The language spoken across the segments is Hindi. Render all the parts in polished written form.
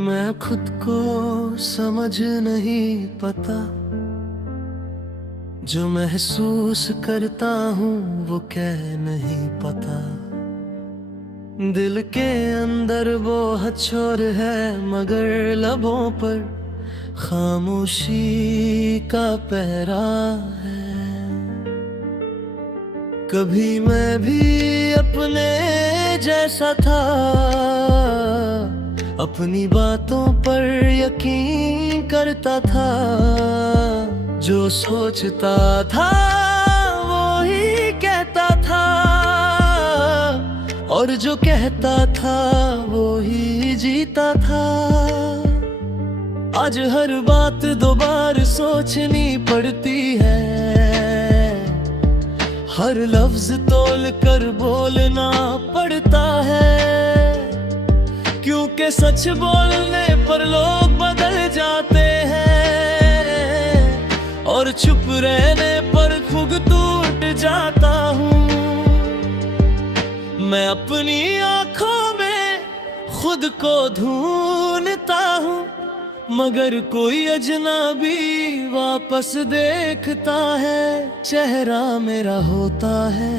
मैं खुद को समझ नहीं पता, जो महसूस करता हूँ वो कह नहीं पता। दिल के अंदर वो हछोर है, मगर लबों पर खामोशी का पहरा है। कभी मैं भी अपने जैसा था, अपनी बातों पर यकीन करता था। जो सोचता था वो ही कहता था, और जो कहता था वो ही जीता था। आज हर बात दो बार सोचनी पड़ती है, हर लफ्ज तोल कर बोलना पड़ता है। क्योंकि सच बोलने पर लोग बदल जाते हैं, और चुप रहने पर खुद टूट जाता हूँ। मैं अपनी आँखों में खुद को ढूंढता हूँ, मगर कोई अजनबी वापस देखता है। चेहरा मेरा होता है,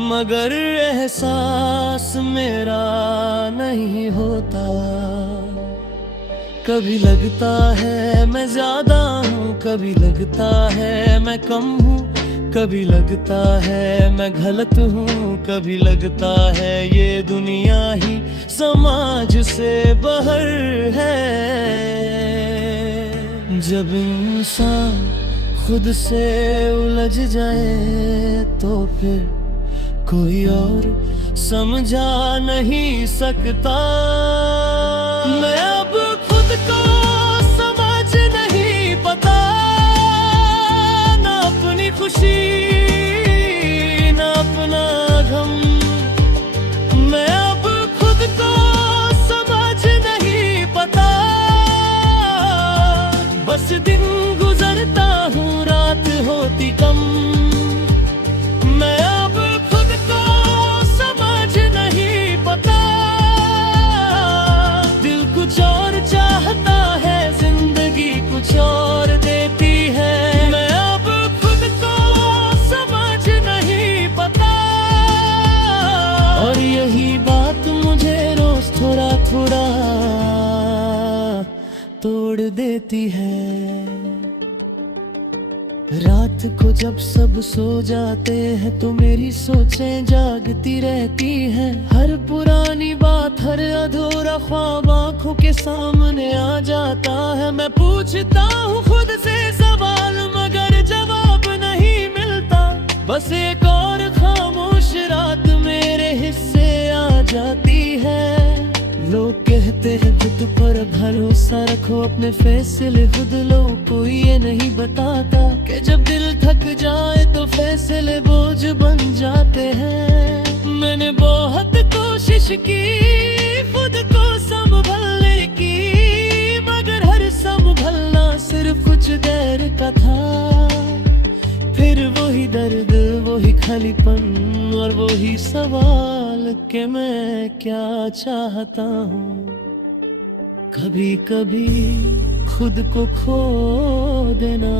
मगर एहसास मेरा नहीं होता। कभी लगता है मैं ज्यादा हूँ, कभी लगता है मैं कम हूँ, कभी लगता है मैं गलत हूँ, कभी लगता है ये दुनिया ही समाज से बाहर है। जब इंसान खुद से उलझ जाए तो फिर कोई और समझा नहीं सकता। मैं अब खुद को समझ नहीं पता, ना अपनी खुशी ना अपना गम। मैं अब खुद को समझ नहीं पता, बस दिन गुजरता हूँ रात होती कम। मैं अब खुद को समझ नहीं पता, दिल कुछ और चाहता है, जिंदगी कुछ और देती है। मैं अब खुद को समझ नहीं पता, और यही बात मुझे रोज थोड़ा थोड़ा तोड़ देती है। रात को जब सब सो जाते हैं तो मेरी सोचें जागती रहती हैं। हर पुरानी बात, हर अधूरा ख्वाब आंखों के सामने आ जाता है। मैं पूछता हूँ खुद से सवाल, मगर जवाब नहीं मिलता। बस एक और खामोश रात मेरे हिस्से आ जाती है। लोग कहते हैं खुद पर भरोसा रखो, अपने फैसले खुद लो। कोई ये नहीं बताता कि जब दिल थक जाए तो फैसले बोझ बन जाते हैं। मैंने बहुत कोशिश की खुद को संभलने की, मगर हर संभलना सिर्फ कुछ देर का था। फिर वही दर्द, वही खालीपन, और वही सवाल कि मैं क्या चाहता हूँ। कभी कभी खुद को खो देना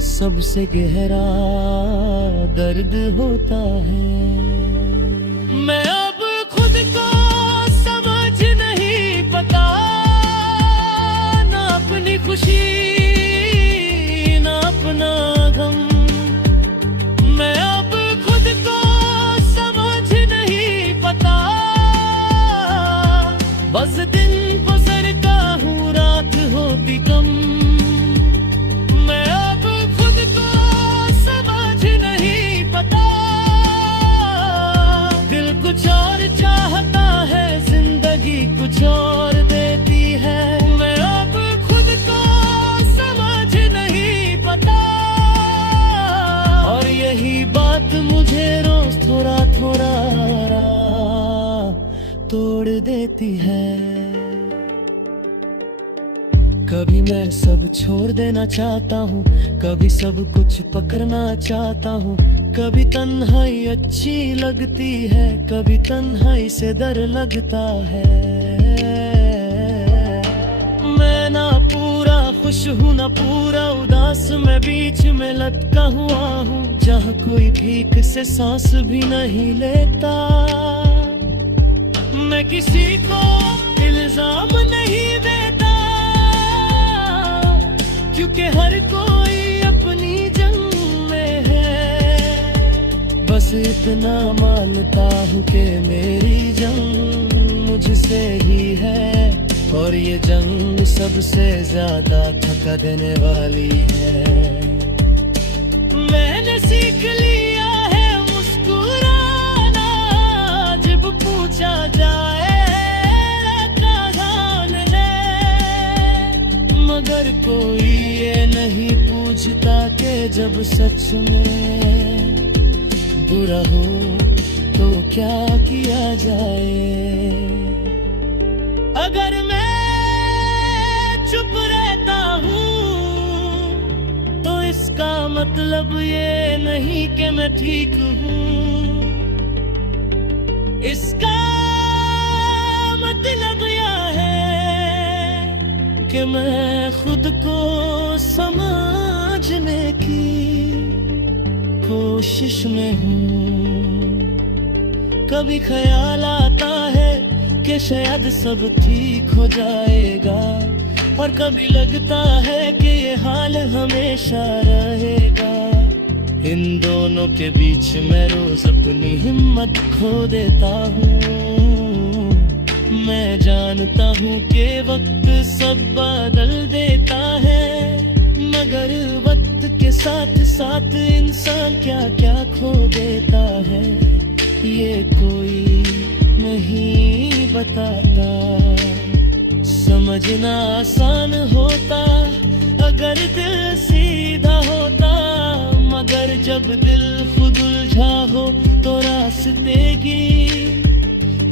सबसे गहरा दर्द होता है। मैं अब खुद को समझ नहीं पता, ना अपनी खुशी ना अपना गम। मैं अब खुद को समझ नहीं पता, बस दिन गुजरता हूँ रात होती कम। मैं अब खुद को समझ नहीं पता, दिल कुछ और चाहता है, जिंदगी कुछ और देती है। मैं अब खुद को समझ नहीं पता, और यही बात मुझे रोज थोड़ा थोड़ा तोड़ देती है। कभी मैं सब छोड़ देना चाहता हूँ, कभी सब कुछ पकड़ना चाहता हूँ। कभी तन्हाई अच्छी लगती है, कभी तन्हाई से डर लगता है। खुश हूँ ना पूरा उदास, मैं बीच में लटका हुआ हूँ जहाँ कोई ठीक से सांस भी नहीं लेता। मैं किसी को इल्जाम नहीं देता, क्योंकि हर कोई अपनी जंग में है। बस इतना मानता हूँ कि मेरी जंग मुझसे ही है, और ये जंग सबसे ज्यादा थका देने वाली है। मैंने सीख लिया है मुस्कुराना, जब पूछा जाए कहाँ ले, मगर कोई ये नहीं पूछता कि जब सच में बुरा हो तो क्या किया जाए। अगर मैं चुप रहता हूँ तो इसका मतलब ये नहीं कि मैं ठीक हूँ, इसका मतलब यह है कि मैं खुद को समझने की कोशिश में हूँ। कभी ख्याल आता है कि शायद सब ठीक हो जाएगा, और कभी लगता है कि ये हाल हमेशा रहेगा। इन दोनों के बीच मैं रोज अपनी हिम्मत खो देता हूँ। मैं जानता हूँ कि वक्त सब बदल देता है, मगर वक्त के साथ साथ इंसान क्या क्या खो देता है, ये कोई नहीं बताता। समझना आसान होता अगर दिल सीधा होता, मगर जब दिल खुद उलझा हो तो रास्ते की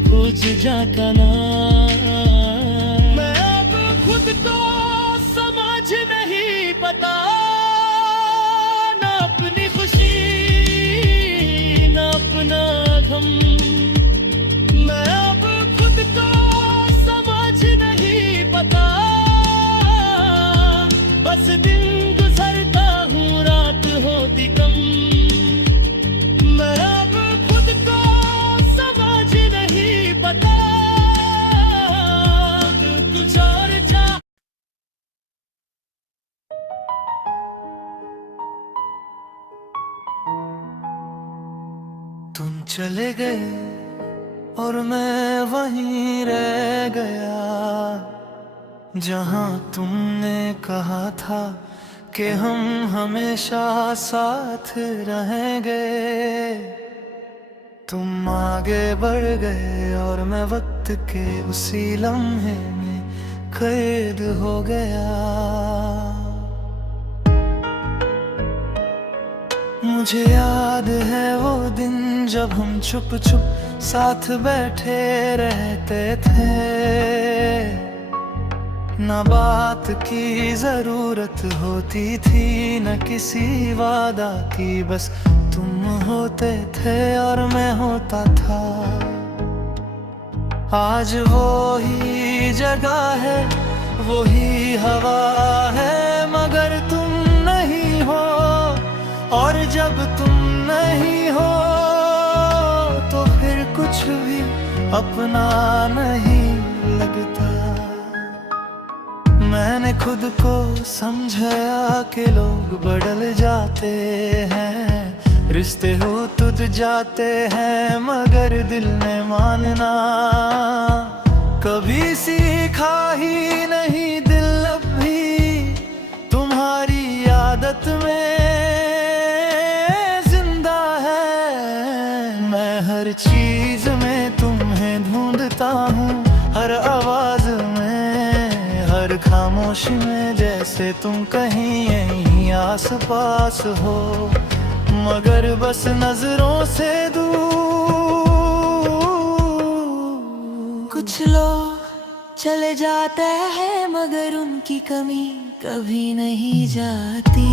कुछ जाता ना। मैं अब खुद को समझ नहीं पता, ना अपनी खुशी ना अपना गम। मैं अब खुद को समझ नहीं पता, बस दिन गुजरता हूँ रात होती कम। मैं अब खुद को समझ नहीं पता, कुछ और जा। तुम चले गए और मैं वहीं रह गया, जहां तुमने कहा था कि हम हमेशा साथ रहेंगे। तुम आगे बढ़ गए और मैं वक्त के उसी लम्हे में कैद हो गया। मुझे याद है वो दिन जब हम चुप चुप साथ बैठे रहते थे, न बात की जरूरत होती थी न किसी वादा की, बस तुम होते थे और मैं होता था। आज वो ही जगह है वो ही हवा है, मगर तुम नहीं हो, और जब तुम नहीं हो तो फिर कुछ भी अपना नहीं लगता। मैंने खुद को समझाया कि लोग बदल जाते हैं, रिश्ते हो तुझ जाते हैं, मगर दिल ने मानना कभी सीखा ही नहीं। दिल अब भी तुम्हारी आदत में जिंदा है, मैं हर चीज में तुम्हें ढूंढता हूँ, हर आवाज में, हर खामोशी में, जैसे तुम कहीं यहीं आस पास हो, मगर बस नजरों से दूर। कुछ लोग चले जाते हैं मगर उनकी कमी कभी नहीं जाती।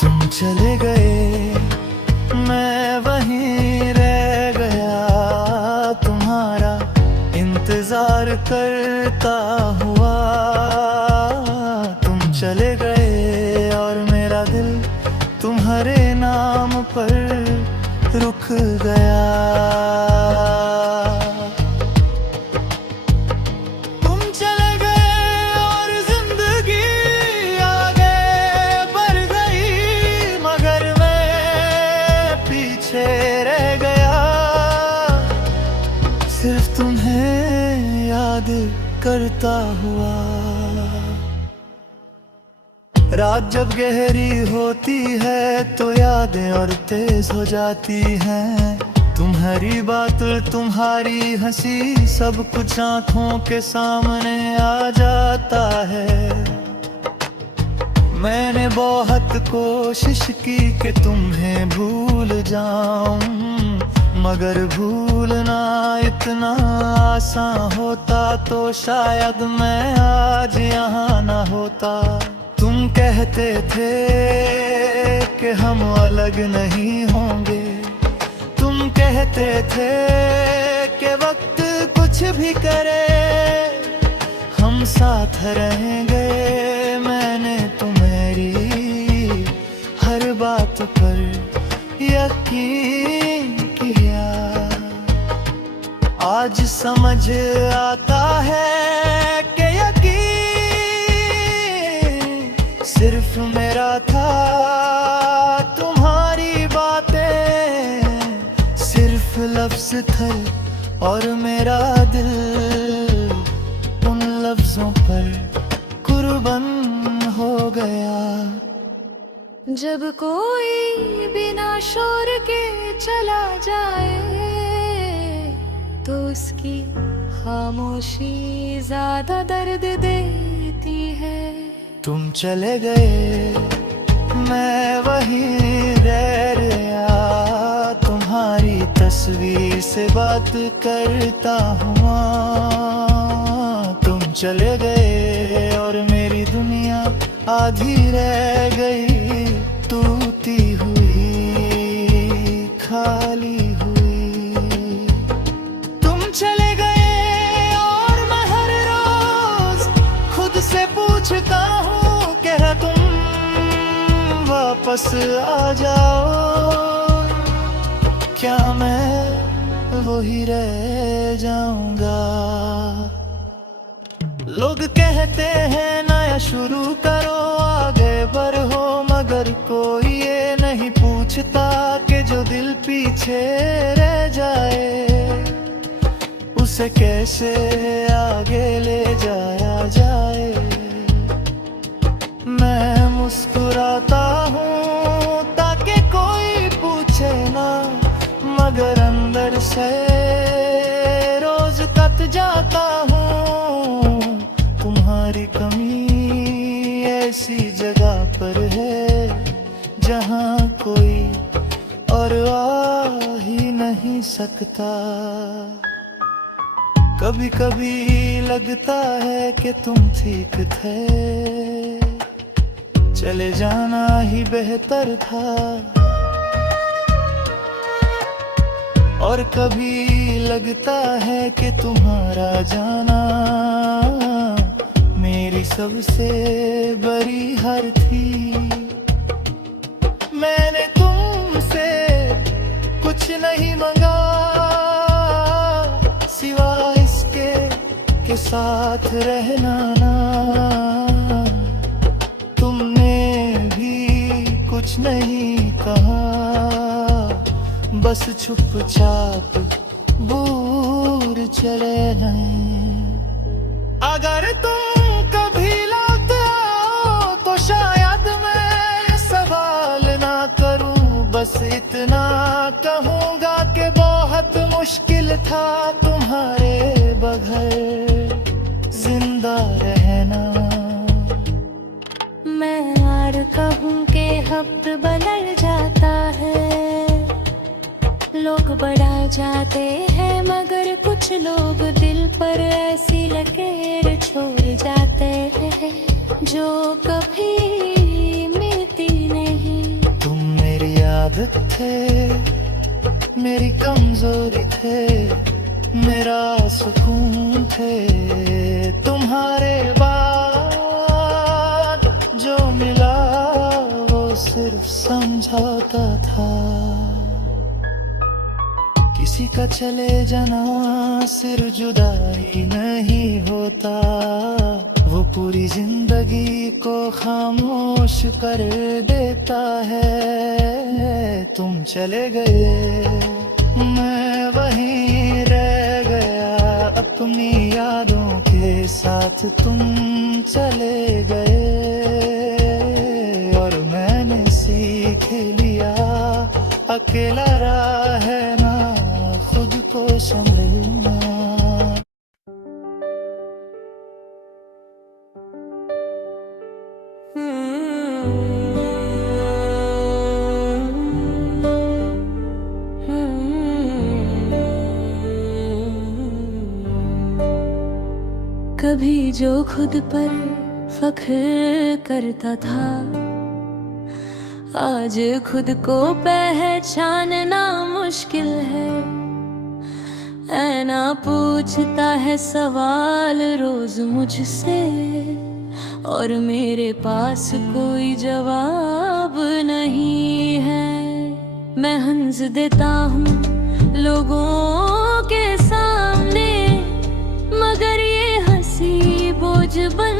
तुम चले गए मैं वहीं रह गया, तुम्हारा इंतजार इंतजार करता हुआ तुम चले गए, और मेरा दिल तुम्हारे नाम पर रुक गया। तुम चले गए और जिंदगी आगे बढ़ गई, मगर मैं पीछे रह गया। सिर्फ तुम्हें याद करता हुआ। रात जब गहरी होती है तो यादें और तेज हो जाती हैं। तुम्हारी बात और तुम्हारी हंसी सब कुछ आंखों के सामने आ जाता है। मैंने बहुत कोशिश की कि तुम्हें भूल जाऊं, मगर भूलना इतना आसान होता तो शायद मैं आज यहाँ न होता। तुम कहते थे कि हम अलग नहीं होंगे, तुम कहते थे कि वक्त कुछ भी करे हम साथ रहेंगे। मैंने तुम्हारी हर बात पर यकीन किया। आज समझ आता है कि यकीन सिर्फ मेरा था, तुम्हारी बातें सिर्फ लफ्ज थे, और मेरा दिल उन लफ्जों पर कुर्बान हो गया। जब कोई बिना शोर के चला जाए तो उसकी खामोशी ज्यादा दर्द देती है। तुम चले गए, मैं वहीं रह गया, तुम्हारी तस्वीर से बात करता हुआ। तुम चले गए और मेरी दुनिया आधी रह गई, टूटी हुई, खाली हुई। तुम चले गए और मैं हर रोज खुद से पूछता हूँ, क्या तुम वापस आ जाओ, क्या मैं वही रह जाऊंगा। लोग कहते हैं नया शुरू करो, आगे बढ़ो, मगर कोई ये नहीं पूछता कि जो दिल पीछे रह जाए उसे कैसे आगे ले जाया जाए। मैं मुस्कुराता हूँ ताकि कोई पूछे ना, मगर अंदर से रोज कट जाता हूँ। तुम्हारी कमी ऐसी जगह पर है जहाँ कोई और आ ही नहीं सकता। कभी कभी लगता है कि तुम ठीक थे, चले जाना ही बेहतर था। और कभी लगता है कि तुम्हारा जाना मेरी सबसे बड़ी हार थी। मैंने तुमसे कुछ नहीं मांगा सिवाय इसके के साथ रहना ना। तुमने भी कुछ नहीं कहा, बस चुपचाप दूर चले गए। अगर तुम कभी लौट आओ तो शायद मैं सवाल ना करूं, बस इतना कहूंगा कि बहुत मुश्किल था तुम्हारे बगैर जिंदा रहना। मैं यार कहूँ कि वक्त बदल जाता है, लोग बढ़ा जाते हैं, मगर कुछ लोग दिल पर ऐसी लकीर छोड़ जाते हैं जो कभी मिलती नहीं। तुम मेरी आदत थे, मेरी कमजोरी थे, मेरा सुकून थे तुम्हारे बाद, जो मिला वो सिर्फ समझौता था। किसी का चले जाना सिर्फ जुदाई नहीं होता, वो पूरी जिंदगी को खामोश कर देता है। तुम चले गए, मैं वहीं रह गया अपनी यादों के साथ। तुम चले गए और मैंने सीख लिया, अकेला रहा है ना खुद को संभलना। कभी जो खुद पर फख्र करता था, आज खुद को पहचानना मुश्किल है। ऐना पूछता है सवाल रोज मुझसे, और मेरे पास कोई जवाब नहीं है। मैं हंस देता हूँ लोगों के सामने, मगर ये हंसी बोझ बन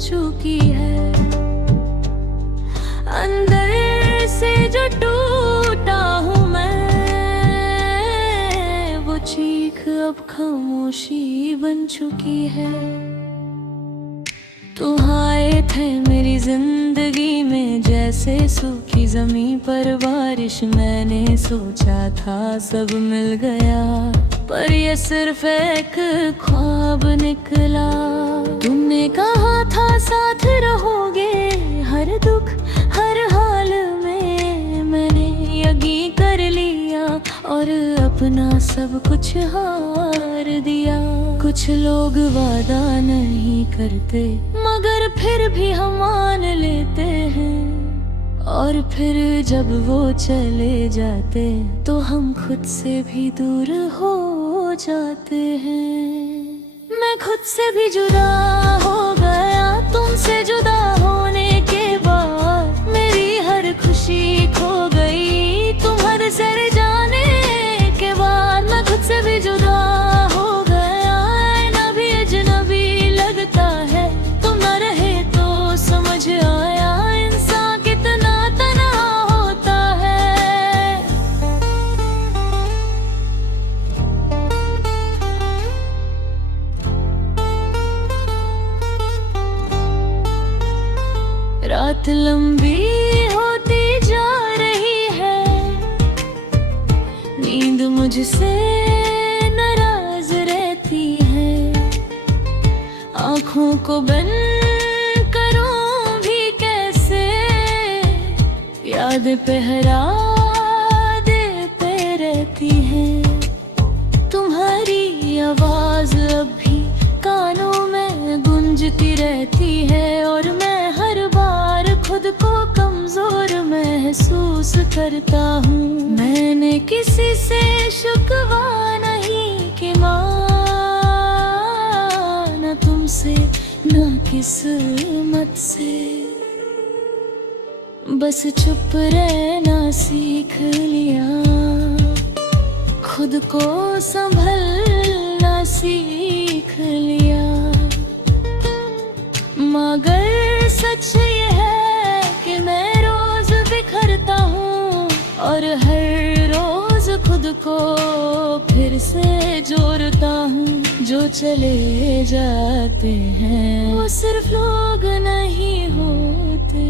चुकी है। अंदर से जो टूटा हूँ मैं, वो चीख अब खामोशी बन चुकी है। तू आए थे मेरी जिंदगी में जैसे सूखी जमीन पर बारिश। मैंने सोचा था सब मिल गया, पर ये सिर्फ एक ख्वाब निकला। तुमने कहा था साथ रहोगे हर दुख हर हाल में, मैंने यकीन कर लिया और अपना सब कुछ हार दिया। कुछ लोग वादा नहीं करते मगर फिर भी हम मान लेते हैं, और फिर जब वो चले जाते तो हम खुद से भी दूर हो जाते हैं। मैं खुद से भी जुदा हो गया तुमसे जुदा होने के बाद। मेरी हर खुशी खो गई तुम्हारे सर जाने के बाद। मैं खुद से भी जुदा हो गया, ना भी अजनबी लगता है। तुम न रहे तो समझ आया इंसान कितना तन्हा होता है। रात लंबी होती जा रही है, नींद मुझसे नाराज रहती है। आँखों को बंद करूं भी कैसे, याद पहरा देते रहती है। तुम्हारी आवाज अब भी कानों में गूंजती रहती है, और मैं हर बार खुद को कमजोर महसूस करता हूँ। मैंने किसी से शुक्वा नहीं कि माना तुमसे ना किस्मत से, बस चुप रहना सीख लिया। खुद को संभलना सीख लिया, मगर सच ये है कि मैं रोज बिखरता हूँ, और हर रोज खुद को फिर से जोड़ता हूँ। जो चले जाते हैं वो सिर्फ लोग नहीं होते,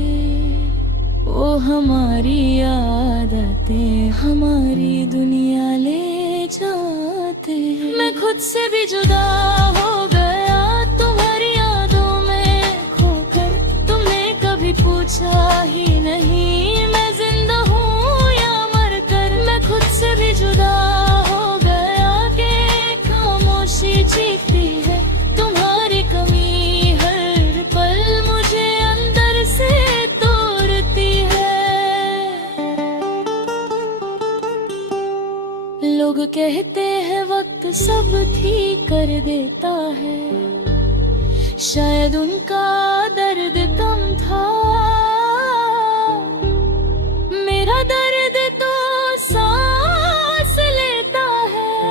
वो हमारी आदतें हमारी दुनिया ले जाते हैं। मैं खुद से भी जुदा हो गया तुम्हारी यादों में खोकर। तुमने कभी पूछा ही नहीं मैं जिंदा हूँ या मर कर। मैं खुद से भी जुदा हो गया कि खामोशी चीखती है तुम्हारी कमी हर पल मुझे अंदर से तोड़ती है। लोग कहते हैं वक्त सब ठीक कर देता है। शायद उनका दर्द कम था, मेरा दर्द तो सांस लेता है,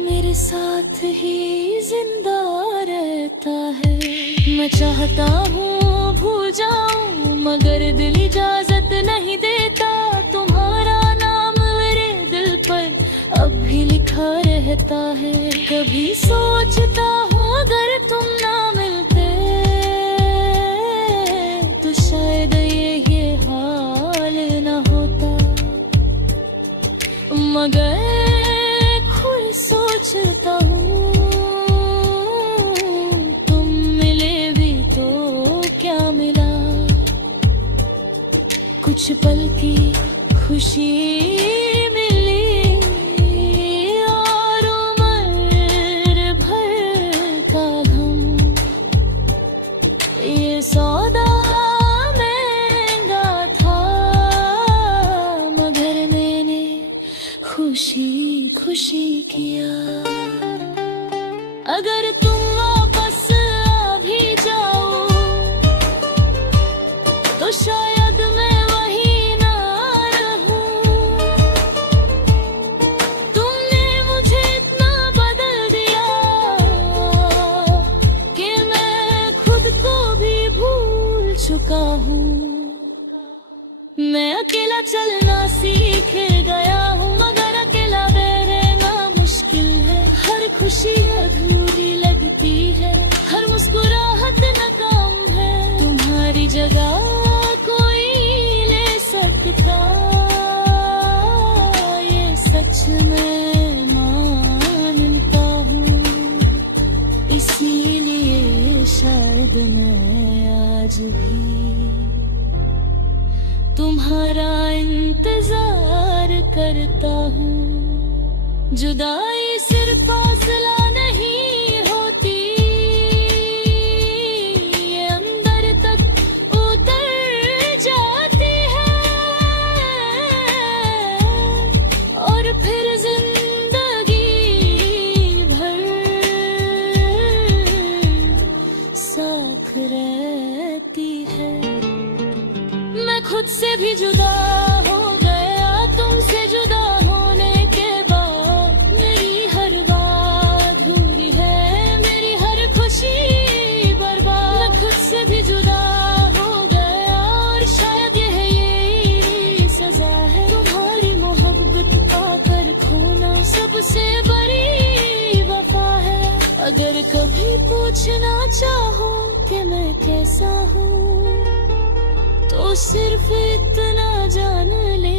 मेरे साथ ही जिंदा रहता है। मैं चाहता हूँ भूल जाऊं, मगर दिल इजाजत नहीं देता। तुम्हारा नाम मेरे दिल पर अब भी लिखा रहता है। कभी सोचता हूँ अगर तुम ना मिलते तो शायद ये हाल ना होता, मगर खुद सोचता हूँ तुम मिले भी तो क्या मिला। कुछ पल की खुशी मिली और उम्र भर का गम। ये सौदा महंगा था, मगर मैंने खुशी खुशी किया। अगर तुम वापस आ भी जाओ तो शायद मैं वही ना रहूं। तुमने मुझे इतना बदल दिया कि मैं खुद को भी भूल चुका हूँ। मैं अकेला चलना सीख गया हूँ, मगर अकेला रहना मुश्किल है। हर खुशी अधूरी लगती है, हर मुस्कुराहट नाकाम है। तुम्हारी जगह कोई ले सकता, ये सच मैं मानता हूँ। इसीलिए शायद मैं आज भी तुम्हारा इंतजार करता हूँ। जुदाई सिर्फ फासला नहीं होती, ये अंदर तक उतर जाती है और फिर जिंदगी भर साथ रहती है। मैं खुद से भी जुदा हो गया, तुमसे जुदा होने के बाद मेरी हर बात अधूरी है, मेरी हर खुशी बर्बाद। मैं खुद से भी जुदा हो गया और शायद यही सजा है। तुम्हारी मोहब्बत पाकर खोना सबसे बड़ी वफा है। अगर कभी पूछना चाहो कि मैं कैसा हूँ तो सिर्फ इतना जान ले